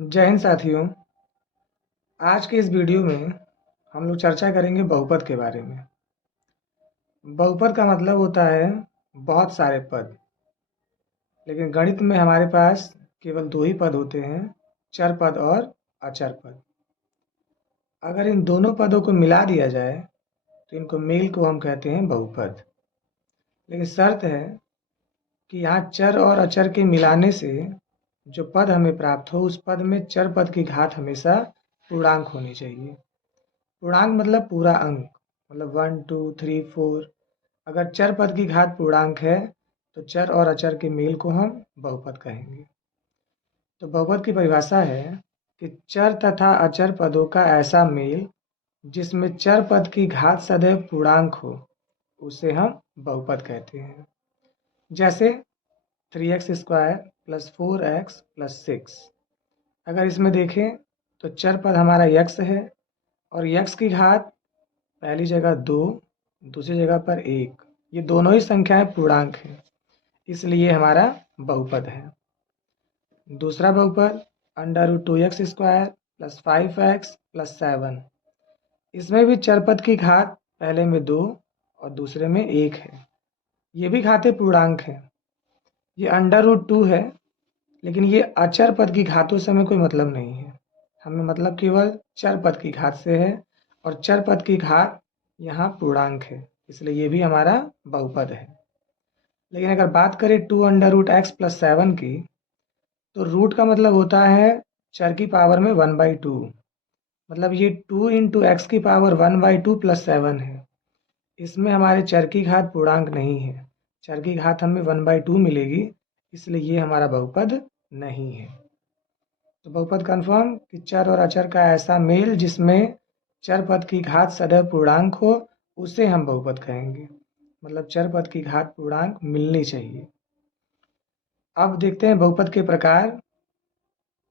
जय हिंद साथियों। आज के इस वीडियो में हम लोग चर्चा करेंगे बहुपद के बारे में। बहुपद का मतलब होता है बहुत सारे पद, लेकिन गणित में हमारे पास केवल दो ही पद होते हैं, चर पद और अचर पद। अगर इन दोनों पदों को मिला दिया जाए तो इनको मेल को हम कहते हैं बहुपद। लेकिन शर्त है कि यहाँ चर और अचर के मिलाने से जो पद हमें प्राप्त हो उस पद में चर पद की घात हमेशा पूर्णांक होनी चाहिए। पूर्णांक मतलब पूरा अंक, मतलब 1 2 3 4। अगर चर पद की घात पूर्णांक है तो चर और अचर के मेल को हम बहुपद कहेंगे। तो बहुपद की परिभाषा है कि चर तथा अचर पदों का ऐसा मेल जिसमें चर पद की घात सदैव पूर्णांक हो उसे हम बहुपद कहते हैं। जैसे 3x square plus 4x plus 6। अगर इसमें देखें तो चर पद हमारा यक्स है और यक्स की घात पहली जगह 2, दूसरी जगह पर 1। ये दोनों ही संख्याएं पूर्णांक हैं, इसलिए हमारा बहुपद है। दूसरा बहुपद √2x square plus 5x plus 7। इसमें भी चरपद की घात पहले में 2 और दूसरे में 1 है। ये भी घातें पूर्णांक हैं। ये √2 है, लेकिन ये अचर पद की घातों से हमें कोई मतलब नहीं है। हमें मतलब केवल चर पद की घात से है, और चर पद की घात यहाँ पूर्णांक है, इसलिए ये भी हमारा बहुपद है। लेकिन अगर बात करें 2√x प्लस 7 की, तो रूट का मतलब होता है चर की पावर में 1/2। मतलब ये 2 इंटू एक्स की पावर 1/2 प्लस 7 है। इसमें हमारे चर की घात पूर्णांक नहीं है, चर की घात हमें 1/2 मिलेगी, इसलिए ये हमारा बहुपद नहीं है। तो बहुपद कन्फर्म कि चर और अचर का ऐसा मेल जिसमें चर पद की घात सदैव पूर्णांक हो उसे हम बहुपद कहेंगे। मतलब चर पद की घात पूर्णांक मिलनी चाहिए। अब देखते हैं बहुपद के प्रकार।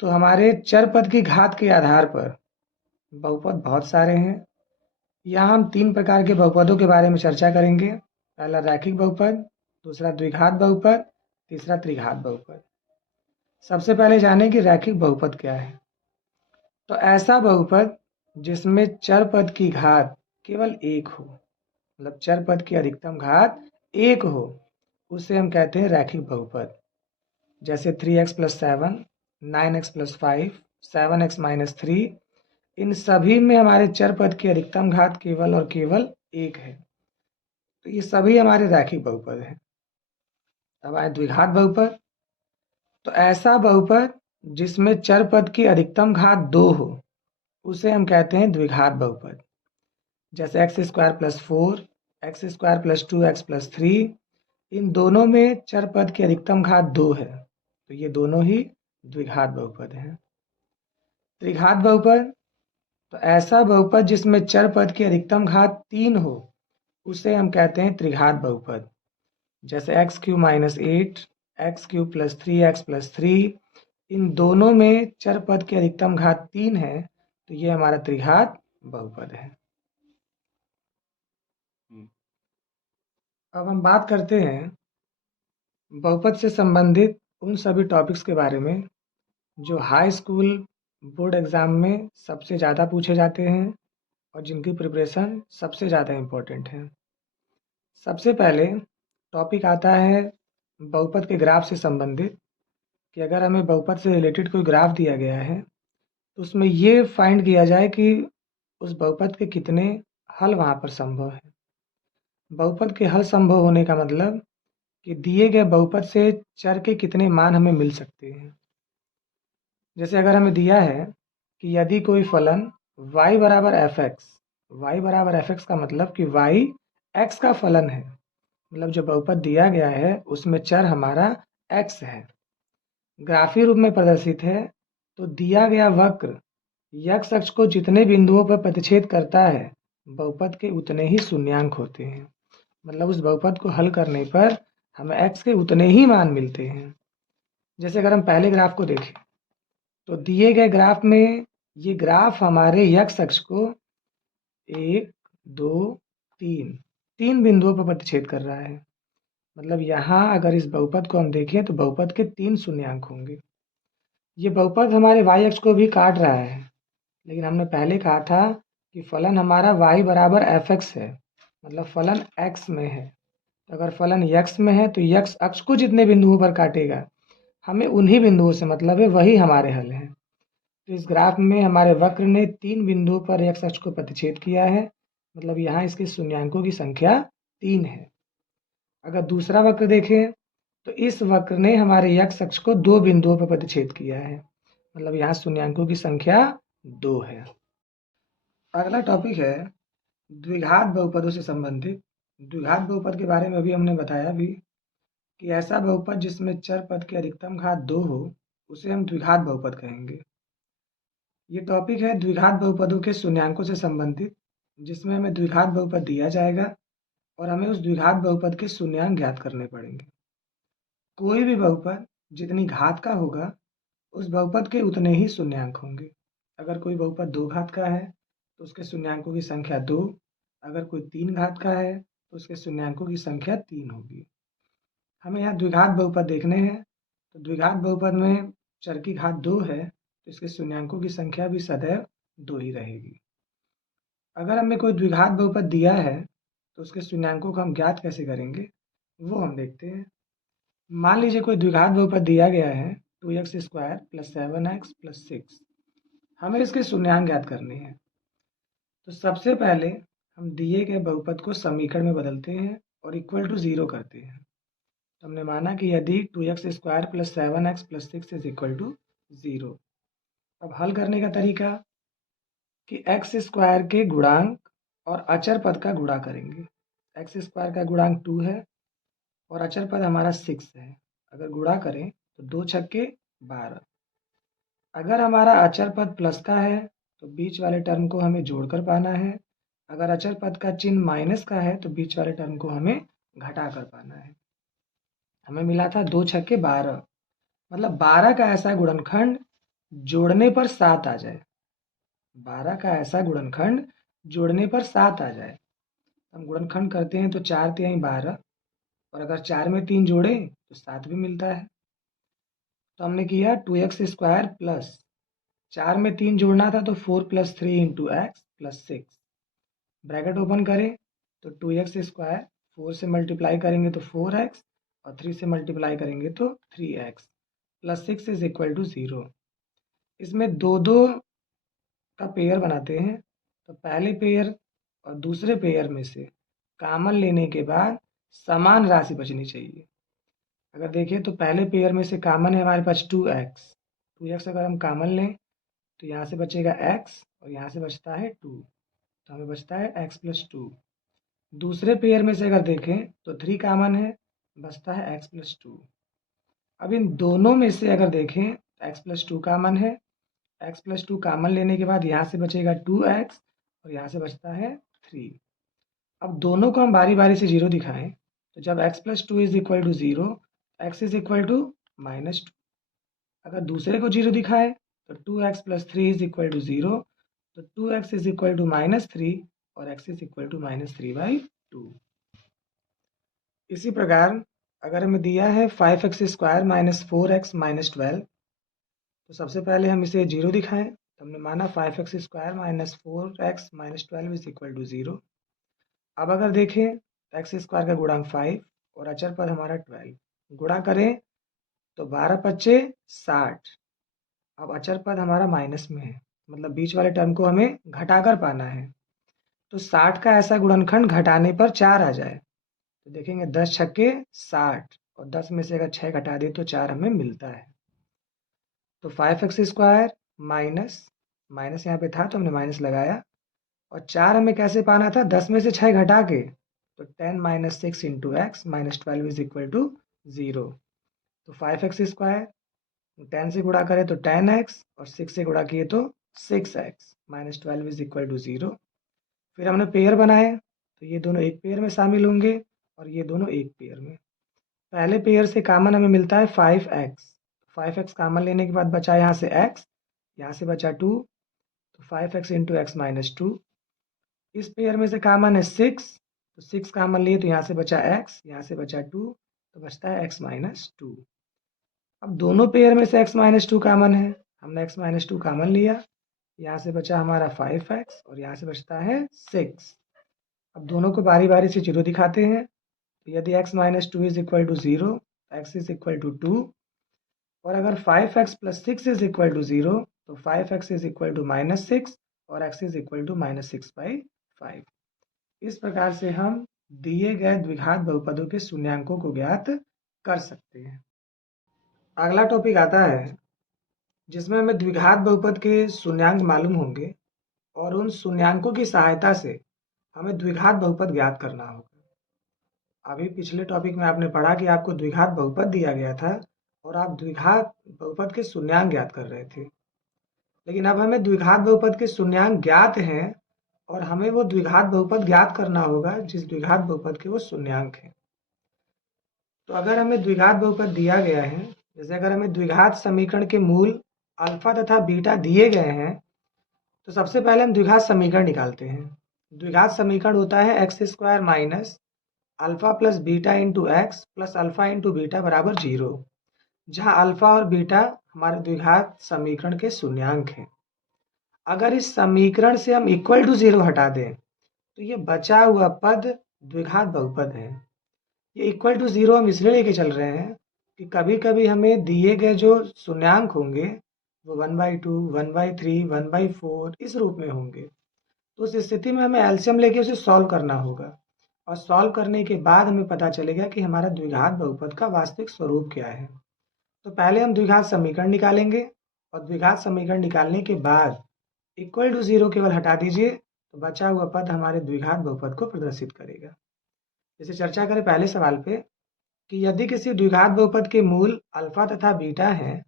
तो हमारे चर पद की घात के आधार पर बहुपद बहुत सारे हैं। यहाँ हम 3 प्रकार के बहुपदों के बारे में चर्चा करेंगे। पहला रैखिक बहुपद, दूसरा द्विघात बहुपद, तीसरा त्रिघात बहुपद। सबसे पहले जानें कि रैखिक बहुपद क्या है। तो ऐसा बहुपद जिसमें चर पद की घात केवल 1 हो, मतलब चर पद की अधिकतम घात 1 हो, उसे हम कहते हैं रैखिक बहुपद। जैसे 3x plus 7, 9x plus 5, 7x minus 3। इन सभी में हमारे चर पद की अधिकतम घात केवल और केवल 1 है। तो ये सभी हमारे रैखिक बहुपद हैं। अब आए द्विघात बहुपद। तो ऐसा बहुपद जिसमें चर पद की अधिकतम घात 2 हो उसे हम कहते हैं द्विघात बहुपद। जैसे x square plus 4, x square plus 2x plus 3। इन दोनों में चर पद की अधिकतम घात 2 है, तो ये दोनों ही द्विघात बहुपद हैं। त्रिघात बहुपद। तो ऐसा बहुपद जिसमें चर पद की अधिकतम घात 3 हो उसे हम कहते हैं त्रिघात बहुपद। जैसे x³ minus 8, x³ plus 3x plus 3। इन दोनों में चर पद की अधिकतम घात 3 है, तो ये हमारा त्रिघात बहुपद है। अब हम बात करते हैं बहुपद से संबंधित उन सभी टॉपिक्स के बारे में जो हाई स्कूल बोर्ड एग्ज़ाम में सबसे ज़्यादा पूछे जाते हैं और जिनकी प्रिपरेशन सबसे ज़्यादा इम्पोर्टेंट है। सबसे पहले टॉपिक आता है बहुपद के ग्राफ से संबंधित, कि अगर हमें बहुपद से रिलेटेड कोई ग्राफ दिया गया है तो उसमें ये फाइंड किया जाए कि उस बहुपद के कितने हल वहाँ पर संभव है। बहुपद के हल संभव होने का मतलब कि दिए गए बहुपद से चर के कितने मान हमें मिल सकते हैं। जैसे अगर हमें दिया है कि यदि कोई फलन y बराबर fx, y बराबर fx का मतलब कि y x का फलन है, मतलब जो बहुपद दिया गया है उसमें चर हमारा x है, ग्राफीय रूप में प्रदर्शित है, तो दिया गया वक्र x अक्ष को जितने बिंदुओं पर प्रतिच्छेद करता है बहुपद के उतने ही शून्यांक होते हैं। मतलब उस बहुपद को हल करने पर हमें x के उतने ही मान मिलते हैं। जैसे अगर हम पहले ग्राफ को देखें तो दिए गए ग्राफ में ये ग्राफ हमारे x अक्ष को 1 2 3 बिंदुओं पर प्रतिच्छेद कर रहा है। मतलब यहाँ अगर इस बहुपद को हम देखें तो बहुपद के 3 शून्यांक होंगे। ये बहुपद हमारे वाई अक्ष को भी काट रहा है, लेकिन हमने पहले कहा था कि फलन हमारा y बराबर एफ एक्स है, मतलब फलन x में है। तो अगर फलन x में है तो x अक्ष को जितने बिंदुओं पर काटेगा हमें उन्हीं बिंदुओं से मतलब है, वही हमारे हल हैं। तो इस ग्राफ में हमारे वक्र ने 3 बिंदुओं पर x अक्ष को प्रतिच्छेद किया है, मतलब यहाँ इसके शून्यांकों की संख्या 3 है। अगर दूसरा वक्र देखें तो इस वक्र ने हमारे x अक्ष को 2 बिंदुओं पर प्रतिच्छेद किया है, मतलब यहाँ शून्यांकों की संख्या 2 है। अगला टॉपिक है द्विघात बहुपदों से संबंधित। द्विघात बहुपद के बारे में अभी हमने बताया भी कि ऐसा बहुपद जिसमें चर पद की अधिकतम घात 2 हो उसे हम द्विघात बहुपद कहेंगे। ये टॉपिक है द्विघात बहुपदों के शून्यांकों से संबंधित, जिसमें हमें द्विघात बहुपद दिया जाएगा और हमें उस द्विघात बहुपद के शून्यांक ज्ञात करने पड़ेंगे। कोई भी बहुपद जितनी घात का होगा उस बहुपद के उतने ही शून्यांक होंगे। अगर कोई बहुपद 2 घात का है तो उसके शून्यांकों की संख्या 2, अगर कोई 3 घात का है तो उसके शून्यांकों की संख्या 3 होगी। हमें यहाँ द्विघात बहुपद देखने हैं, तो द्विघात बहुपद में चर की घात 2 है तो इसके शून्यांकों की संख्या भी सदैव 2 ही रहेगी। अगर हमें कोई द्विघात बहुपद दिया है तो उसके शून्यांकों को हम ज्ञात कैसे करेंगे वो हम देखते हैं। मान लीजिए कोई द्विघात बहुपद दिया गया है 2x square plus 7x plus 6, हमें इसके शून्यांक ज्ञात करने हैं। तो सबसे पहले हम दिए गए बहुपद को समीकरण में बदलते हैं और इक्वल टू 0 करते हैं। तो हमने माना कि यदि 2x square plus 7x plus 6 is equal to 0। अब हल करने का तरीका कि x स्क्वायर के गुणांक और अचर पद का गुणा करेंगे। x स्क्वायर का गुणांक 2 है और अचर पद हमारा 6 है। अगर गुणा करें तो 2 छक्के 12। अगर हमारा अचर पद प्लस का है तो बीच वाले टर्म को हमें जोड़कर पाना है। अगर अचर पद का चिन्ह माइनस का है तो बीच वाले टर्म को हमें घटा कर पाना है। हमें मिला था 2 छक्के 12, मतलब 12 का ऐसा गुणनखंड जोड़ने पर 7 आ जाए। 12 का ऐसा गुणनखंड जोड़ने पर 7 आ जाए। हम गुणनखंड करते हैं तो 4 तिहाई 12, और अगर 4 में 3 जोड़े तो 7 भी मिलता है। तो हमने किया 2x स्क्वायर प्लस 4 में 3 जोड़ना था तो 4 plus 3 into x plus 6, bracket open करें तो 2x स्क्वायर 4 से मल्टीप्लाई करेंगे तो 4x और 3 से मल्टीप्लाई करेंगे तो 3x plus 6 is equal to 0। इसमें दो दो का पेयर बनाते हैं, तो पहले पेयर और दूसरे पेयर में से कॉमन लेने के बाद समान राशि बचनी चाहिए। अगर देखें तो पहले पेयर में से कॉमन है हमारे पास 2x अगर हम कॉमन लें तो यहाँ से बचेगा x और यहाँ से बचता है 2, तो हमें बचता है x प्लस 2। दूसरे पेयर में से अगर देखें तो 3 कॉमन है, बचता है x प्लस 2। अब इन दोनों में से अगर देखें तो x प्लस 2 कॉमन है, x प्लस 2 कॉमन लेने के बाद यहाँ से बचेगा 2x और यहाँ से बचता है 3। अब दोनों को हम बारी बारी से 0 दिखाएं तो जब x plus 2 is equal to 0, x is equal to minus 2। अगर दूसरे को 0 दिखाए तो 2x plus 3 is equal to 0, तो 2x is equal to minus 3 और x is equal to minus 3/2। इसी प्रकार अगर हमें दिया है 5x square minus 4x minus 12, तो सबसे पहले हम इसे 0 दिखाएं तो हमने माना 5x square minus 4x minus 12 is equal to 0। अब अगर देखें तो एक्स स्क्वायर का गुणांक 5 और अचर पद हमारा 12, गुणा करें तो 12 पच्चे 60। अब अचर पद हमारा माइनस में है, मतलब बीच वाले टर्म को हमें घटाकर पाना है। तो 60 का ऐसा गुणनखंड घटाने पर 4 आ जाए तो देखेंगे 10 छक्के 60 और 10 में से अगर 6 घटा दे तो 4 हमें मिलता है। तो 5x स्क्वायर माइनस माइनस यहाँ पे था तो हमने माइनस लगाया, और 4 हमें कैसे पाना था, 10 में से 6 घटा के, तो 10 minus 6 into x minus 12 is equal to 0। तो 5x स्क्वायर 10 से गुणा करें तो 10x और 6 से गुणा किए तो 6x minus 12 is equal to 0। फिर हमने पेयर बनाए तो ये दोनों एक पेयर में शामिल होंगे और ये दोनों एक पेयर में। पहले पेयर से कॉमन हमें मिलता है 5x, 5x कॉमन लेने के बाद बचा यहाँ से x, यहाँ से बचा 2, तो 5x इंटू एक्स माइनस 2। इस पेयर में से कॉमन है 6, तो 6 कॉमन लिए तो यहाँ से बचा x, यहाँ से बचा 2, तो बचता है x माइनस 2। अब दोनों पेयर में से x माइनस 2 कामन है, हमने x माइनस 2 कामन लिया, यहाँ से बचा हमारा 5x और यहाँ से बचता है 6। अब दोनों को बारी बारी से 0 दिखाते हैं, तो यदि x minus 2 is equal to 0, x is equal to 2, और अगर 5x plus 6 is equal to 0, तो 5x is equal to minus 6 और x is equal to minus 6/5। इस प्रकार से हम दिए गए द्विघात बहुपदों के शून्यांकों को ज्ञात कर सकते हैं। अगला टॉपिक आता है जिसमें हमें द्विघात बहुपद के शून्यांक मालूम होंगे और उन शून्यांकों की सहायता से हमें द्विघात बहुपद ज्ञात करना होगा। अभी पिछले टॉपिक में आपने पढ़ा कि आपको द्विघात बहुपद दिया गया था और आप द्विघात बहुपद के शून्यांक ज्ञात कर रहे थे, लेकिन अब हमें द्विघात बहुपद के शून्यांक ज्ञात हैं और हमें वो द्विघात बहुपद ज्ञात करना होगा जिस द्विघात बहुपद के वो शून्यांक हैं। तो अगर हमें द्विघात बहुपद दिया गया है, जैसे अगर हमें द्विघात समीकरण के मूल अल्फा तथा बीटा दिए गए हैं, तो सबसे पहले हम द्विघात समीकरण निकालते हैं। द्विघात समीकरण होता है x square minus alpha plus beta into x plus alpha into beta बराबर 0, जहाँ अल्फा और बीटा हमारे द्विघात समीकरण के शून्यांक हैं। अगर इस समीकरण से हम इक्वल टू 0 हटा दें तो ये बचा हुआ पद द्विघात बहुपद है। ये इक्वल टू 0 हम इसलिए लेके चल रहे हैं कि कभी कभी हमें दिए गए जो शून्यांक होंगे वो 1/2, 1/3, 1/4 इस रूप में होंगे। तो उस स्थिति में हमें एलसीएम लेके उसे सॉल्व करना होगा और सॉल्व करने के बाद हमें पता चलेगा कि हमारा द्विघात बहुपद का वास्तविक स्वरूप क्या है। तो पहले हम द्विघात समीकरण निकालेंगे और द्विघात समीकरण निकालने के बाद इक्वल टू 0 केवल हटा दीजिए, तो बचा हुआ पद हमारे द्विघात बहुपद को प्रदर्शित करेगा। जैसे चर्चा करें पहले सवाल पे कि यदि किसी द्विघात बहुपद के मूल अल्फा तथा बीटा हैं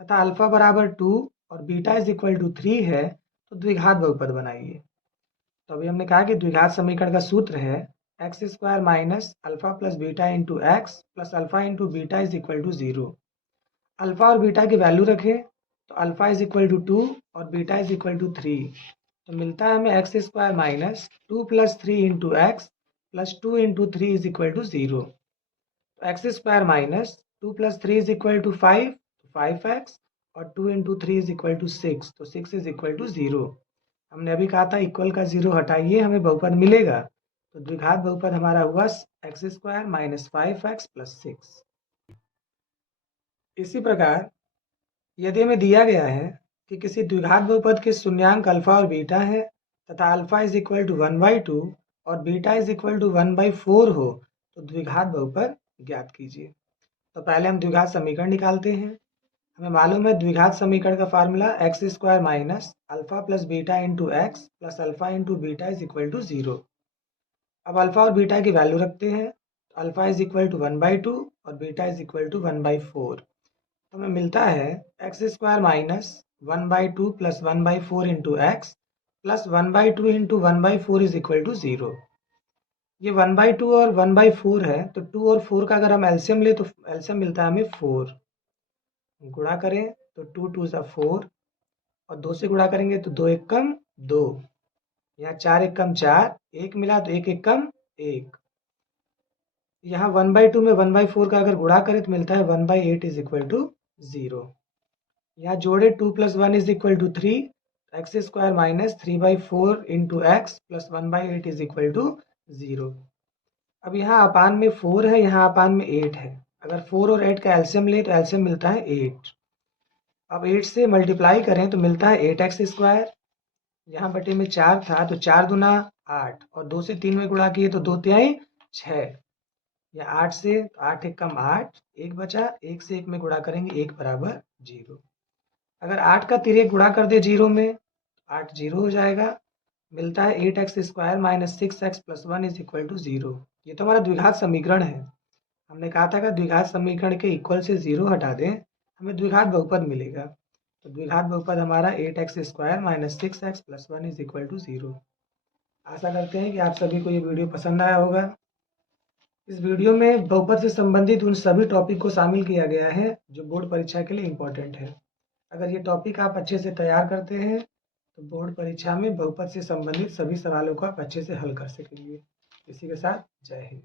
तथा अल्फा बराबर 2 और बीटा इज इक्वल टू 3 है, तो द्विघात बहुपद बनाइए। तो अभी हमने कहा कि द्विघात समीकरण का सूत्र है x square minus alpha plus beta into x plus alpha into beta is equal to 0। Alpha और बीटा की वैल्यू रखें तो अल्फा इज इक्वल टू 2 और बीटा इज इक्वल टू 3, तो मिलता है हमें x square minus 2 plus 3 into x plus 2 into 3 is equal to 0। तो x square minus 2 plus 3 is equal to 5, 5x, और 2 इंटू 3 इज इक्वल टू 6, तो 6 is equal to 0। हमने अभी कहा था इक्वल का 0 हटाइए हमें बहुपद मिलेगा, तो द्विघात बहुपद हमारा हुआ x square minus 5x plus 6। इसी प्रकार यदि हमें दिया गया है कि किसी द्विघात बहुपद के शून्यांक अल्फा और बीटा है तथा अल्फा इज इक्वल टू 1/2 और बीटा इज इक्वल टू 1/4 हो, तो द्विघात बहुपद ज्ञात कीजिए। तो पहले हम द्विघात समीकरण निकालते हैं। हमें मालूम है द्विघात समीकरण का formula x square minus alpha plus beta into x plus alpha into beta is equal to 0। अब अल्फा और बीटा की वैल्यू रखते हैं, तो अल्फा इज इक्वल टू 1/2 और बीटा इज इक्वल टू 1/4, तो हमें मिलता है x square minus 1/2 plus 1/4 into x plus 1/2 into 1/4 is equal to 0। ये 1/2 और 1/4 है, तो 2 और 4 का अगर हम एलसीएम ले तो एलसीएम मिलता है हमें 4। गुणा करें तो 2 2 सा 4 और 2 से गुणा करेंगे तो 2 एक कम 2, यहाँ 4 एक कम 4, 1 मिला तो 1 एक कम 1। यहाँ 1/2 में 1/4 का अगर गुणा करें तो मिलता है 1/8 इज इक्वल टू 0। यहाँ जोड़े 2 plus 1 is equal to 3, x square minus 3/4 into x plus 1/8 is equal to 0। अब यहाँ अपान में 4 है, यहाँ अपान में 8 है। अगर 4 और 8 का एलसीएम ले तो एलसीएम मिलता है 8। अब 8 से मल्टीप्लाई करें तो मिलता है 8x स्क्वायर, यहाँ बटे में 4 था तो 4 दूना 8 और 2 से 3 में गुणा किए तो 2 तिहाई 6, या 8 से 8 एक कम 8, 1 बचा, 1 से 1 में गुणा करेंगे 1 बराबर 0। अगर 8 का तिर्यक गुणा कर दे 0 में, 8 0 हो जाएगा, मिलता है 8x square minus 6x plus 1 is equal to 0। ये तो हमारा द्विघात समीकरण है। हमने कहा था कि द्विघात समीकरण के इक्वल से 0 हटा दें हमें द्विघात बहुपद मिलेगा। तो द्विघात बहुपद हमारा 8x square minus 6x plus 1 is equal to 0। आशा करते हैं कि आप सभी को ये वीडियो पसंद आया होगा। इस वीडियो में बहुपद से संबंधित उन सभी टॉपिक को शामिल किया गया है जो बोर्ड परीक्षा के लिए इम्पोर्टेंट है। अगर ये टॉपिक आप अच्छे से तैयार करते हैं तो बोर्ड परीक्षा में बहुपद से संबंधित सभी सवालों को आप अच्छे से हल कर सकेंगे। इसी के साथ जय हिंद।